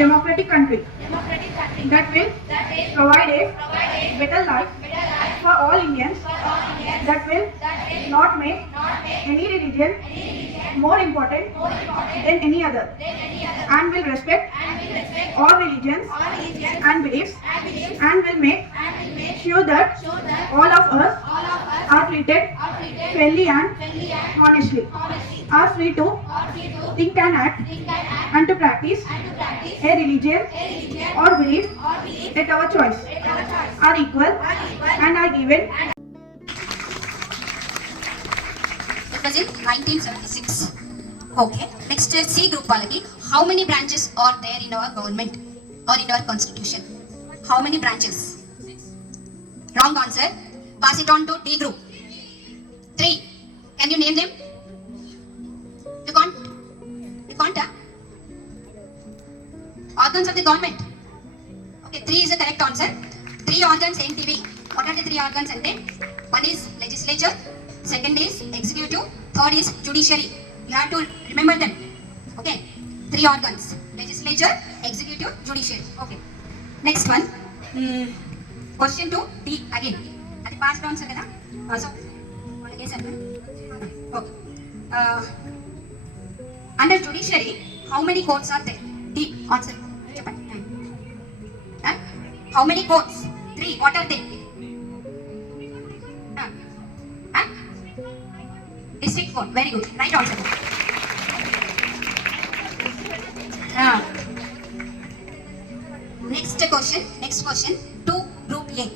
democratic country that will provide a better life for all Indians, that will not make any religion more important than any other, and will respect all religions and beliefs, and will make sure that all of us are treated fairly and honestly, are free to think and act, and to practice a religion or belief at our choice, are equal and are given. It was in 1976. Okay. Next, C group వాళ్ళకి. How many branches are there in our government or in our constitution? How many branches? Wrong answer. Pass it on to D group. 3. Can you name them? You can't? You can't, huh? Organs of the government. Okay, 3 is the correct answer. 3 organs NTV. What are the 3 organs? One is legislature, second is executive, third is judiciary. You have to remember them. Okay, 3 organs: legislature, executive, judiciary. Okay, next one. Question 2 D again. Adi past answer kada. So okay. Under judiciary, how many courts are there? D answer. How many courts? 3. What are they? District court. Very good. Right answer. Next question. 2 group A.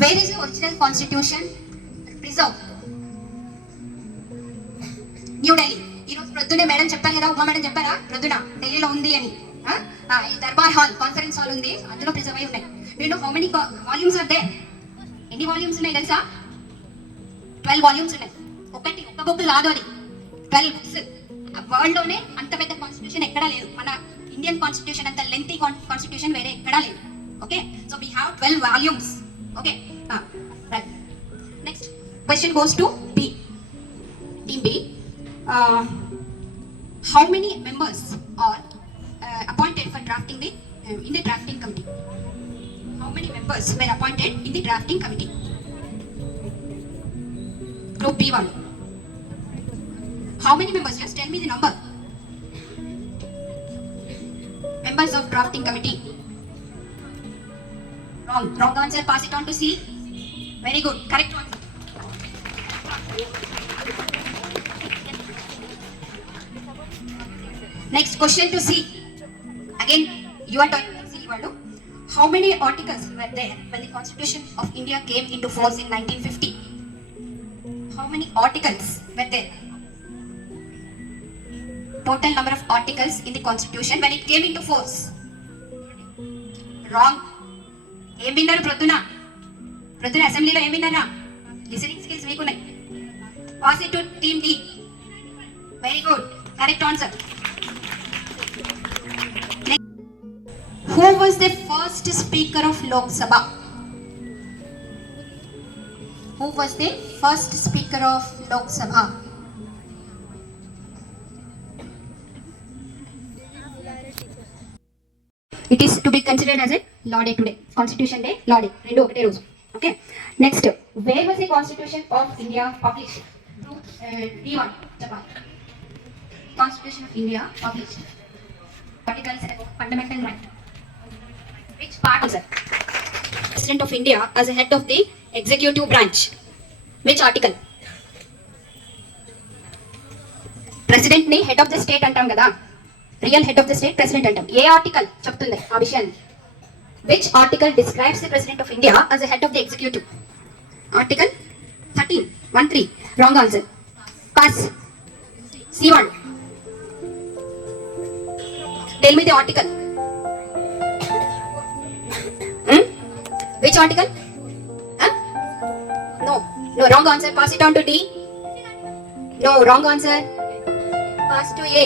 Where is the original constitution preserved? New Delhi. ఈరోజు ప్రొద్దునే madam చెప్పారు కదా, Uma madam చెప్పారా ప్రొద్దున ఢిల్లీలో ఉంది అని. ఈ Darbar hall, conference hall ఉంది, అందులో ప్రిజర్వ్ అయి ఉన్నాయి. నేను how many volumes are there? ఎన్ని వాల్యూమ్స్ ఉన్నాయి తెలుసా? 12 వాల్యూమ్స్ ఉన్నాయి. ఒక్క బుక్ కాదు అది, 12 బుక్స్. వరల్డ్ లోనే అంత పెద్ద కాన్స్టిట్యూషన్ ఎక్కడా లేదు. మన ఇండియన్ కాన్స్టిట్యూషన్ అంత లెంతీ కాన్స్టిట్యూషన్ వేరే ఎక్కడా లేదు. Okay, so we have 12 volumes. Okay, right. Next question goes to B. Team B. How many members are appointed for drafting in the drafting committee? How many members were appointed in the drafting committee? Group B1. How many members? Just tell me the number. Members of drafting committee. Wrong answer. Pass it on to C. Very good. Correct answer. Next question to C. Again, you are talking to C. How many articles were there when the Constitution of India came into force in 1950? How many articles were there? Total number of articles in the Constitution when it came into force. Wrong. ఏం విన్నారు ప్రొద్దున అసెంబ్లీలో ఏం విన్నారా? Listening skills మీకున్నాయి. Pass it to team D. Very good. Correct answer. Who was the first speaker of Lok Sabha? Who was the first speaker of Lok Sabha? It is to be considered as a law day today. Constitution Day, law day. Rendu okate roju. Okay. Next, where was the Constitution of India published? D1. Japan. Constitution of India published. Articles about fundamental right. Which part was it? President of India as a head of the executive branch. Which article? President ni head of the state antam kada. Real head of the state president antam. A article చెప్తుంది ఆ విషయాన్ని? Which article describes the president of India as a head of the executive? Article 13. 1-3. Wrong answer. Pass. C1. Tell me the article. Which article? No, wrong answer. Pass it on to D. No, wrong answer. Pass to A.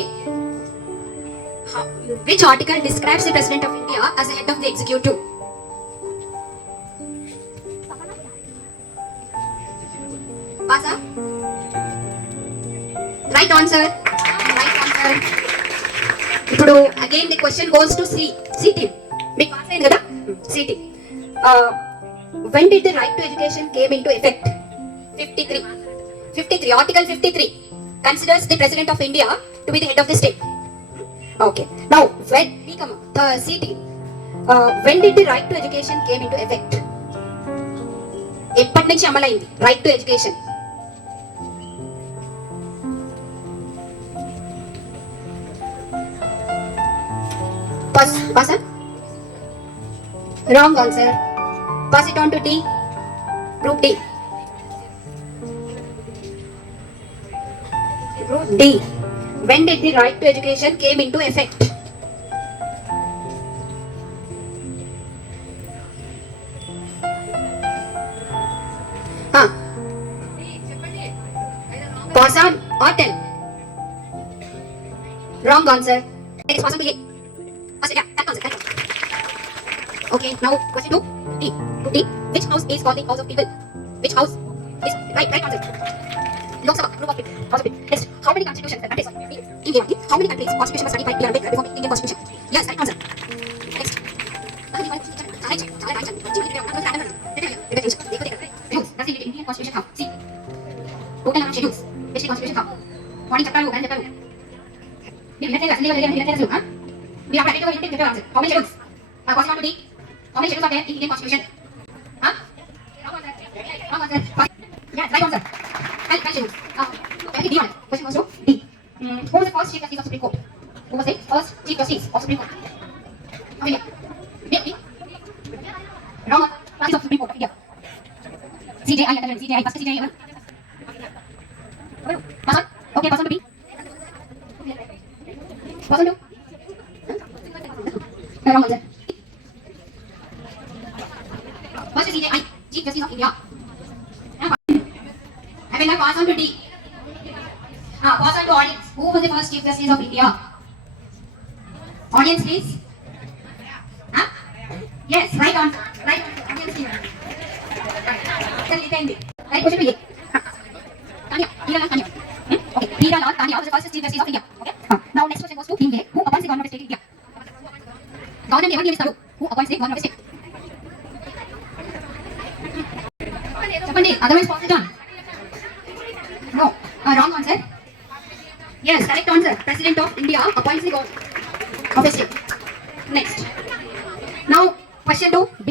Which article describes the President of India as the head of the executive? Pass up. Right answer. ఇప్పుడు again the question goes to C team. మీకు pass అయింది కదా C team. When did the right to education came into effect? 53. Article 53 considers the president of India to be the head of the state. Okay. Now, when the C team, when did the right to education came into effect? ఎప్పటి నుంచి అమలైంది right to education? Pass on? Wrong answer. Pass it on to D. Group D. Group D. When did the right to education came into effect? Pass on or tell? Wrong answer. Next, pass on to A. Yeah, that answer. Okay, now question 2. D. Group D. Which house is called the house of people? Which house is right answer? Lok Sabha, group of people. House of people. Next, how many constitutions countries? India. How many countries constitution was studied by B.R. Ambedkar before Indian constitution? Yes, right answer. Next. Rules. Does the Indian constitution have? See. Total number of schedules. Which the constitution have? Morning chapter, grand chapter. మీరు అప్పుడు అడిగిన answer. How many schedules? Question on to D. How many schedules are there in Indian constitution? Wrong answer. Yes, right answer. 12 schedules. D on it. Question goes to D. Who was the first Chief Justice of Supreme Court? Who was the first Chief Justice of Supreme Court? Of India. B. Wrong answer. Justice of Supreme Court of India. CJI. First CJI ever. Pass on. Okay, pass on to B. Pass on to. Wrong answer. First CJI, Chief Justice of India. I will now pass on to D. Pass on to audience. Who was the first Chief Justice of India? Audience, please. Yes, right on. Audience here. Right, question to A. Tanya. Okay, Tanya was the first Chief Justice of India. Okay. Now next question goes to Team A. Who appoints the government of state in India? Government ఎవరు నియమిస్తారు? Who appoints the government of state? చెప్పండి, otherwise pass it on. No, wrong answer. Yes, correct answer. President of India appoints the government of a state. Next. Now question to B.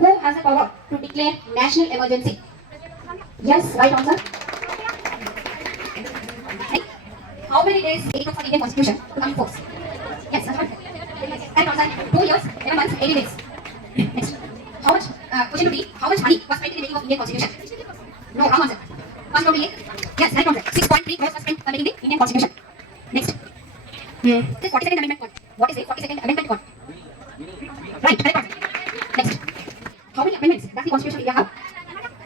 Who has the power to declare national emergency? Yes, right answer. How many days it took for Indian Constitution to come in force? Yes, that's right. Correct answer. 2 years, 11 months, 80 days. Next. How much? Question to D. How much money was spent in the making of Indian Constitution? No, wrong answer. First one to A. Yes, right answer. 6.3 crores was spent for making the Indian Constitution. Next. This 42nd Amendment called. What is the 42nd Amendment called? Right, correct answer. Next. How many amendments does the Constitution of India have?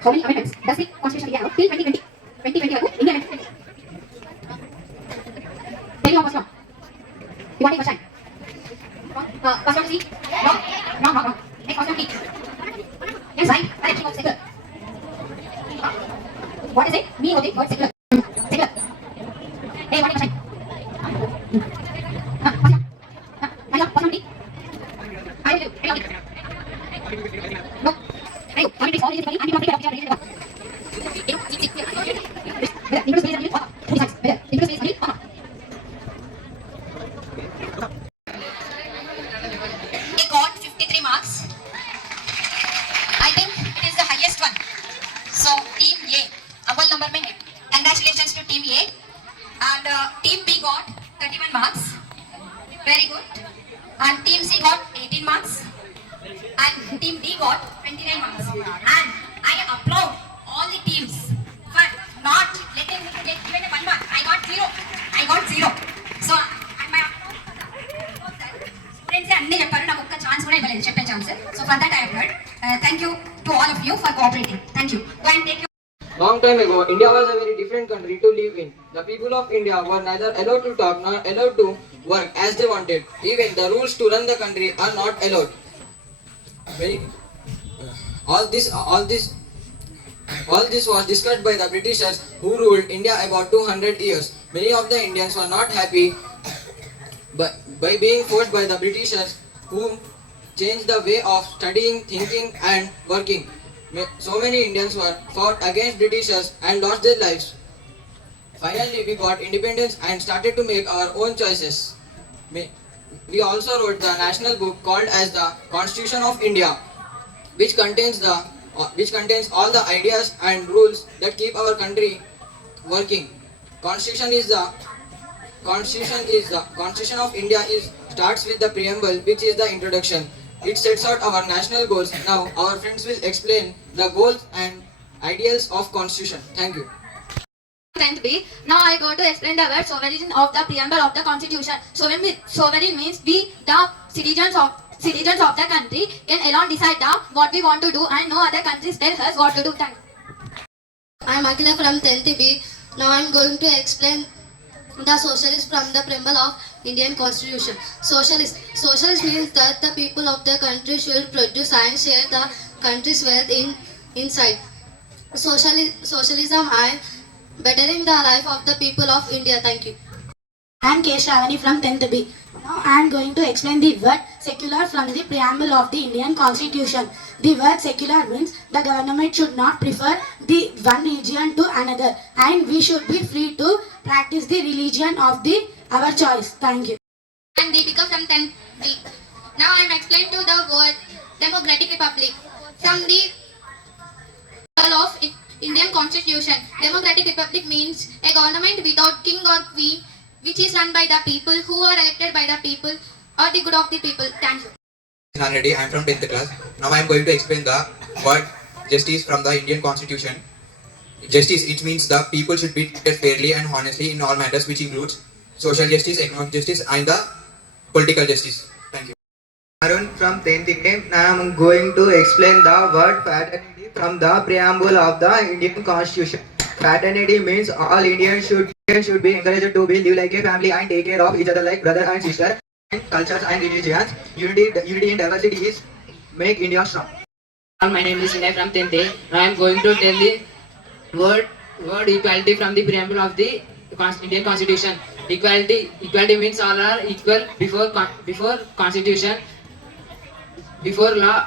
How many amendments does the Constitution of India have till 2020? 2020 ago, India amendment. Tell me how much wrong. You want to take first time? First one to C. Wrong. Next, first one to D. Yes, right. Correct. Think of secular. What is it? Meaning of the word secular. Secular. Hey, what is it? First one to D. I will do. No. Hey, how many days all is it? Anti-profit of which are They got 53 marks. I think it is the highest one. So team A, awal number mein hai. Congratulations to team A. And team B got 31 marks. Very good. And team C got 18 marks. And team D got 29 marks. And I applaud all the teams for not letting me get given a 1 mark. I got 0. So my students అన్ని చెప్పారు, నాకు ఒక్క chance కూడా ఇవ్వలేదు చెప్పే chance. So for that I have heard. Thank you to all of you for cooperating. Thank you. Go and take your Long time ago, India was a very different country to live in. The people of India were neither allowed to talk nor allowed to work as they wanted. Even the rules to run the country are not allowed. All this was discussed by the Britishers who ruled India about 200 years. Many of the Indians were not happy by being forced by the Britishers who changed the way of studying, thinking and working. So many Indians were fought against Britishers and lost their lives. Finally, we got independence and started to make our own choices. We also wrote the national book called as the Constitution of India, which contains all the ideas and rules that keep our country working. Constitution is the Constitution of India is starts with the preamble, which is the introduction. It sets out our national goals. Now, our friends will explain the goals and ideals of Constitution. Thank you. 10th B. Now I go to explain the word sovereign of the preamble of the Constitution. Sovereign means we, the citizens of the country, can alone decide what we want to do, and no other countries tell us what to do. Thank you. I am Akila from 10th B. Now I am going to explain the socialist from the preamble of Indian Constitution. Socialist means that the people of the country should produce and share the country's wealth inside. Socialism and bettering the life of the people of India. Thank you. I am K. Shravani from 10th B. Now I am going to explain the word secular from the preamble of the Indian Constitution. The word secular means the government should not prefer the one religion to another, and we should be free to practice the religion of our choice. Thank you. I am Deepika from 10th B. Now I am explaining to the word Democratic Republic from the preamble of Indian Constitution. Democratic Republic means a government without king or queen, which is run by the people, who are elected by the people, or the good of the people. Thank you. Already, I am from 10th class. Now I am going to explain the word justice from the Indian Constitution. Justice, it means the people should be treated fairly and honestly in all matters, which includes social justice, economic justice and the political justice. Thank you. Arun from 10th A. Now I am going to explain the word fraternity from the preamble of the Indian Constitution. Fraternity means all Indians should be encouraged to live like a family and take care of each other like brother and sister. And cultures and religions, unity in diversity is make India strong. My name is Vinay from 10th A. Now I am going to tell the word equality from the preamble of the Indian Constitution. Equality means all are equal before Constitution, before law,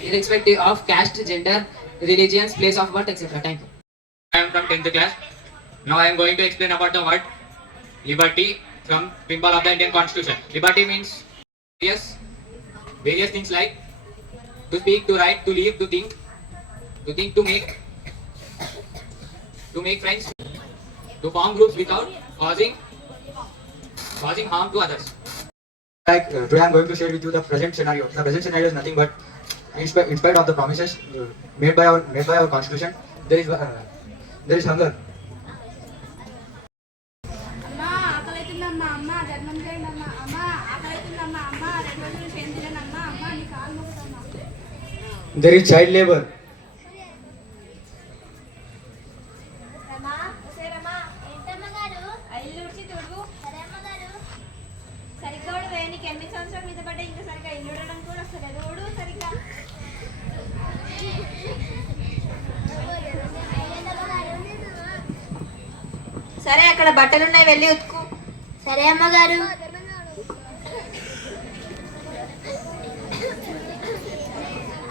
irrespective of caste, gender, religions, place of birth, etc. Thank you. I am from 10th class. Now I am going to explain about the word liberty from preamble of the Indian Constitution. Liberty means various things like to speak, to write, to live, to think, to make friends, to form groups without causing harm to others. Today I am going to share with you the present scenario. The present scenario is nothing but in spite of the promises made by our Constitution, there is hunger. There is child labor. సరే అక్కడ బట్టలు ఉన్నాయి వెళ్ళి ఉతుకు. సరే అమ్మగారు.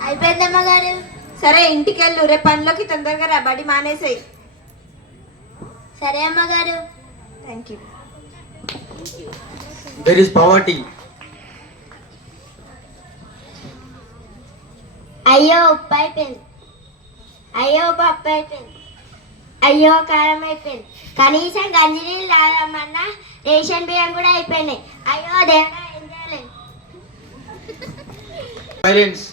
అయిపోయింది అమ్మగారు. సరే ఇంటికి వెళ్ళు, రేపు పనిలోకి తొందరగా రా, బడి మానేసేయి. సరే అమ్మగారు. Thank you. There is poverty. అయ్యో ఉప్పు అయిపోయింది. అయ్యో పప్పు అయిపోయింది. అయ్యో కారం అయిపోయింది. కనీసం గంజినీళ్ళు తాగమన్నా రేషన్ బియ్యం కూడా అయిపోయినాయి. అయ్యో దేవుడా ఏం చేయలేదు. Silence.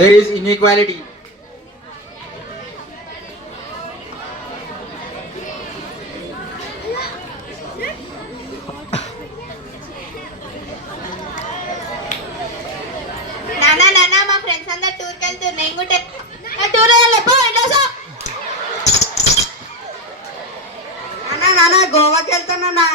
There is inequality. నాన్న మా ఫ్రెండ్స్ అందరు టూర్కి వెళ్తున్నారు, నేను కూడా టూర్ వెళ్ళపో. నాన్న గోవాకి వెళ్తున్నా.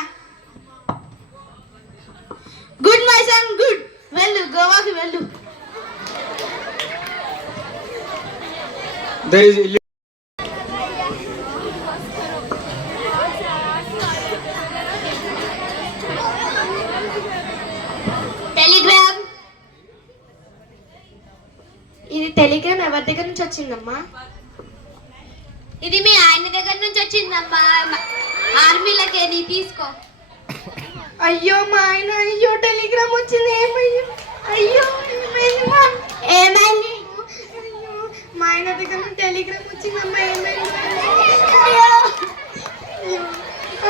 there is Telegram. ఇది టెలిగ్రామ్ ఎవరి దగ్గర నుంచి వచ్చిందమ్మా? ఇది మీ ఆయన దగ్గర నుంచి వచ్చిందమ్మా. ఆర్మీలకే నీ తీసుకో. అయ్యో మా ఆయన, అయ్యో టెలిగ్రామ్ వచ్చింది. ఏమయ్యో, అయ్యో ఏమైంది? అయ్యో మా ఆయన దగ్గర నుంచి టెలిగ్రామ్ వచ్చిందమ్మా. ఏమైంది? అయ్యో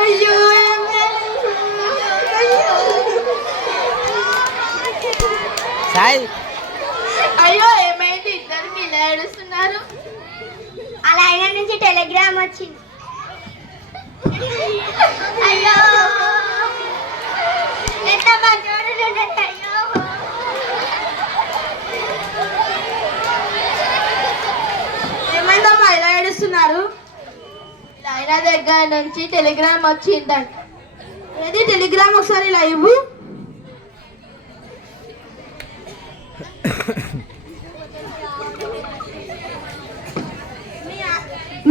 అయ్యో అయ్యో ఏమైంది? ఇద్దరు ఇలా ఏడుస్తున్నారు. అలా ఆయన నుంచి టెలిగ్రామ్ వచ్చింది. అయ్యో ఎంత మంచోడు చూడండి. అయ్యో ఏమైందమ్మా ఇలా ఏడుస్తున్నారు? ఆయన దగ్గర నుంచి టెలిగ్రామ్ వచ్చిందంట. ఏది టెలిగ్రామ్ ఒకసారి ఇలా ఇవ్వు.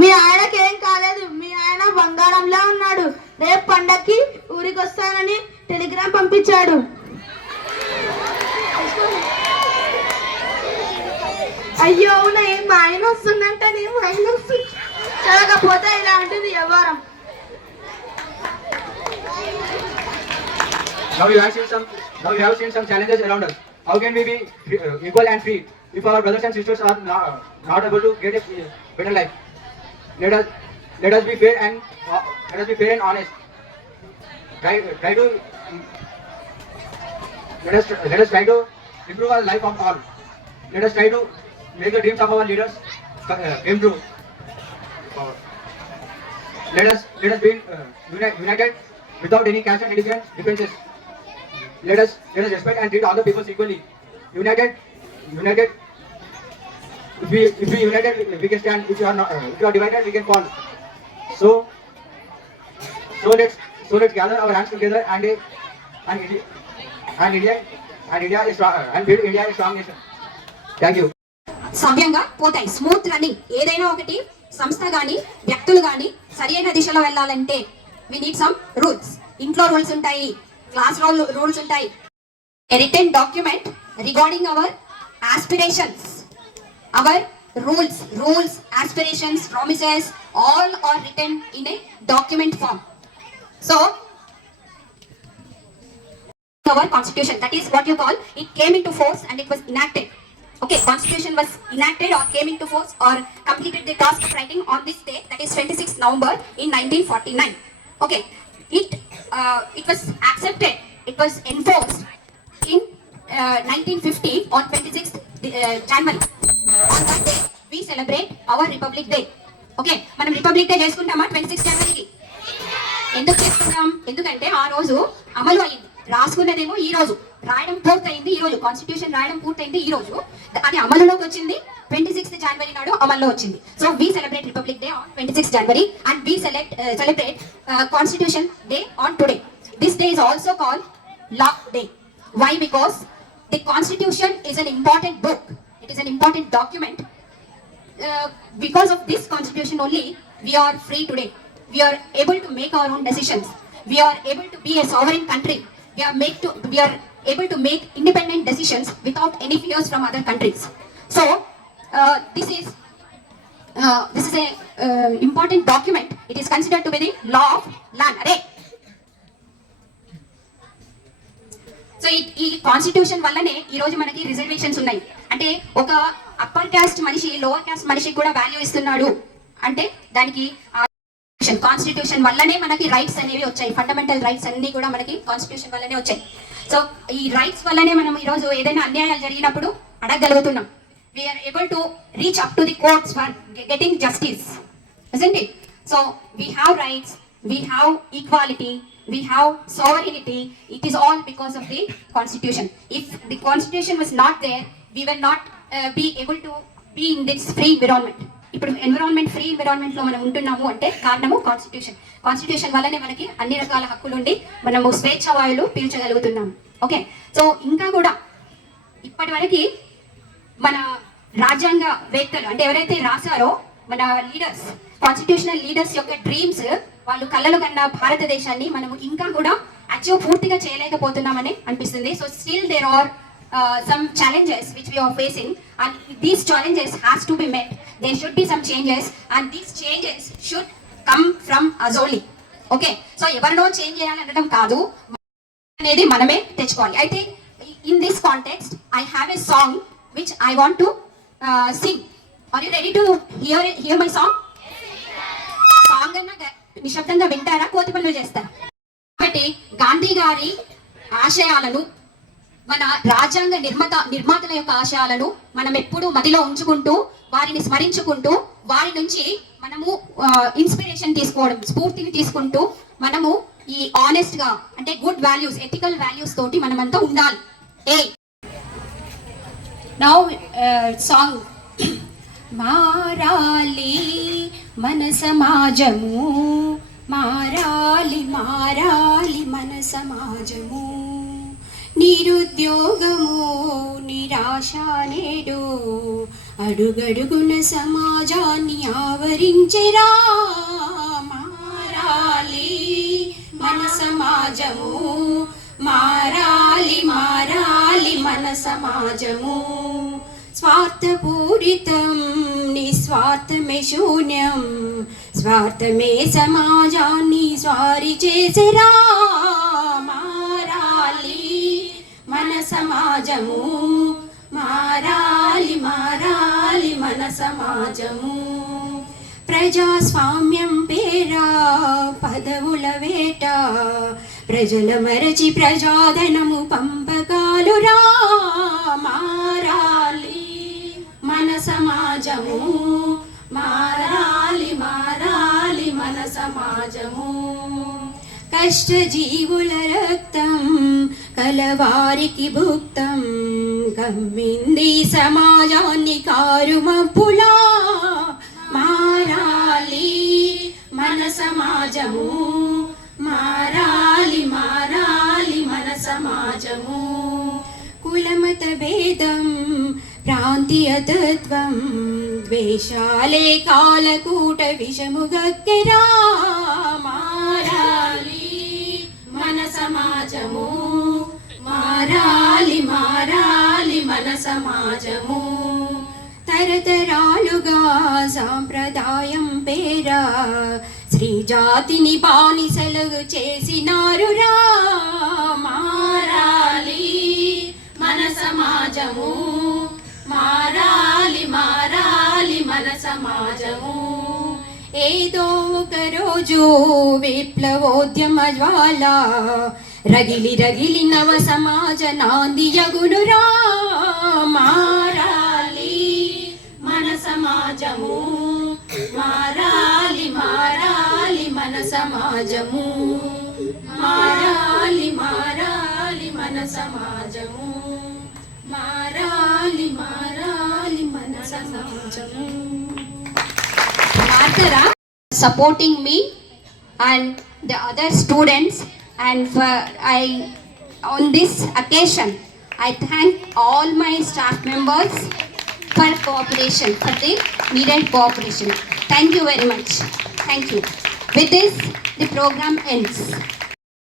మీ ఆయనకి ఏం కాలేదు. మీ ఆయన బంగారంలా ఉన్నాడు. రేపు పండక్కి ఊరికి వస్తానని టెలిగ్రామ్ పంపించాడు. అయ్యో అవునా? ఏం మా ఆయన వస్తుందంట. నేను ఆయన వస్తుంది చదవకపోతే ఇలా ఉంటుంది వ్యవహారం. Now you have seen some challenges around us. How can we be equal and free if our brothers and sisters are not able to get a better life? Let us be fair and honest. Try to let us try to improve our life of all. Let us try to make the dreams of our leaders come true. Let us be united without any caste and religion differences. Let us respect and treat all the people equally. United. If we united, we can stand. If you are divided, we can fall. So let's gather our hands together and India is strong, and build India a strong nation. Thank you. సవ్యంగా పోతాయి. Smooth running. ఏదైనా ఒకటి సంస్థ కానీ వ్యక్తులు కానీ సరి అయిన దిశలో వెళ్ళాలంటే వి నీడ్ సమ్ రూల్స్. ఇంట్లో రూల్స్ ఉంటాయి, క్లాస్ రూల్స్ ఉంటాయి. A written document regarding our aspirations, our rules, aspirations, promises, all are written in a document form. So our constitution, that is what you call, it came into force and it was enacted. Okay, constitution was enacted or came into force or completed the task of writing on this date, that is 26th November in 1949. Okay, it was accepted, it was enforced in 1950 on 26th January. On that day we celebrate our Republic Day. Okay, మనం republic day చేసుకుంటామా 26 జనవరికి? ఎందుకు చేసుకుంటాం? ఎందుకంటే ఆ రోజు అమలు అయింది. రాసుకున్నదేమో ఈ రోజు, రాయడం పూర్తయింది ఈ రోజు, కాన్స్టిట్యూషన్ రాయడం పూర్తయింది ఈ రోజు, అది అమలులోకి వచ్చింది 26th January నాడు అమల్లో వచ్చింది. So we celebrate Republic Day on 26th January and we celebrate Constitution Day on today. This day is also called Law Day. Why? Because the Constitution is an important book. It is an important document. Because of this Constitution only, we are free today. We are able to make our own decisions. We are able to be a sovereign country. We are able to make independent decisions without any fears from other countries. So this is a important document. It is considered to be the law of land. So ఈ constitution వల్లనే ఈ రోజు మనకి reservations ఉన్నాయి. అంటే ఒక upper caste మనిషి lower caste మనిషికి కూడా వాల్యూ ఇస్తున్నాడు అంటే దానికి కాన్స్టిట్యూషన్ వల్లనే మనకి రైట్స్ అనేవి వచ్చాయి. ఫండమెంటల్ రైట్స్ అన్ని కూడా మనకి కాన్స్టిట్యూషన్ వల్లనే వచ్చాయి. సో ఈ రైట్స్ వల్లనే మనం ఈరోజు ఏదైనా అన్యాయాలు జరిగినప్పుడు అడగగలుగుతున్నాం. We're able to reach up to the courts for getting justice, isn't it? So we have rights, we have equality, we have sovereignty. It is all because of the Constitution. If the Constitution was not there, we will not be able to be in this free environment. ఇప్పుడు environment free environment లో మనం ఉంటున్నాము అంటే కారణము constitution వల్లనే మనకి అన్ని రకాల హక్కులు ఉండి మనము స్వేచ్ఛ వాయువులు పీల్చగలుగుతున్నాము. ఓకే, సో ఇంకా కూడా ఇప్పటి వరకు మన రాజ్యాంగ వేత్తలు అంటే ఎవరైతే రాశారో మన లీడర్స్, కాన్స్టిట్యూషనల్ లీడర్స్ యొక్క డ్రీమ్స్, వాళ్ళు కళ్ళలు కన్న భారతదేశాన్ని మనము ఇంకా కూడా అచీవ్ పూర్తిగా చేయలేకపోతున్నామని అనిపిస్తుంది. So still there are some challenges which we are facing, and these challenges has to be met. There should be some changes, and these changes should come from us only. Okay, so ఎవరినో change చేయాలనడం కాదు, అనేది మనమే తెచ్చుకోవాలి. అయితే in this context I have a song which I want to sing. Are you ready to hear my song? Song అన్న నిశ్శబ్దంగా వింటారా, కోతిపనులు చేస్తారా? కాబట్టి గాంధీ గారి ఆశయాలను, మన రాజ్యాంగ నిర్మాతల యొక్క ఆశయాలను మనం ఎప్పుడూ మదిలో ఉంచుకుంటూ, వారిని స్మరించుకుంటూ, వారి నుంచి మనము ఇన్స్పిరేషన్ తీసుకోవడం, స్ఫూర్తిని తీసుకుంటూ మనము ఈ ఆనెస్ట్ గా అంటే గుడ్ వాల్యూస్, ఎథికల్ వాల్యూస్ తోటి మనమంతా ఉండాలి. Now song. మారాలి మన సమాజము, మారాలి మారాలి మన సమాజము, నిరుద్యోగము నిరాశ నేడు అడుగడుగున సమాజాన్ని ఆవరించెరా. మారాలి మన సమాజము, మారాలి మారాలి మన సమాజము, స్వార్థపూరితం నిస్వార్థమే శూన్యం, స్వార్థమే సమాజాన్ని స్వారి చేసిరా. మారాలి మన సమాజము, మారాలి మారాలి మన సమాజము, ప్రజాస్వామ్యం పేరా పదవుల వేట, ప్రజల మరచి ప్రజాధనము పంపకాలురా. మారాలి మన సమాజము, మారాలి మారాలి మన సమాజము, కష్టజీవుల రక్తం కలవారికి భుక్తం, కమ్మింది సమాజాన్ని కారుమప్పులా. మారాలి మన సమాజము, మారాలి మారాలి మన సమాజము, కులమత భేదం ప్రాంతీయతత్వం ద్వేషాలే కాలకూట విషముగక్కెరా. మారాలి మన సమాజము, మారాలి మారాలి మన సమాజము, తరతరాలుగా సాంప్రదాయం పేరా స్త్రీ జాతిని బానిసలు చేసినారురా. మారాలి మన సమాజము, మారాలి మారాలి మన సమాజము, ఏదో ఒక రోజు విప్లవోద్యమ జ్వాల రగిలి రగిలి నవ సమాజ నాందియగునురా. మారాలి మన సమాజము, మారాలి మారాలి మన సమాజము, మారాలి మారాలి మన సమాజము, మారాలి మారాలి మన సమాజము. Martha supporting me and the other students, and on this occasion I thank all my staff members for cooperation, for the needed cooperation. Thank you very much. Thank you. With this, the program ends.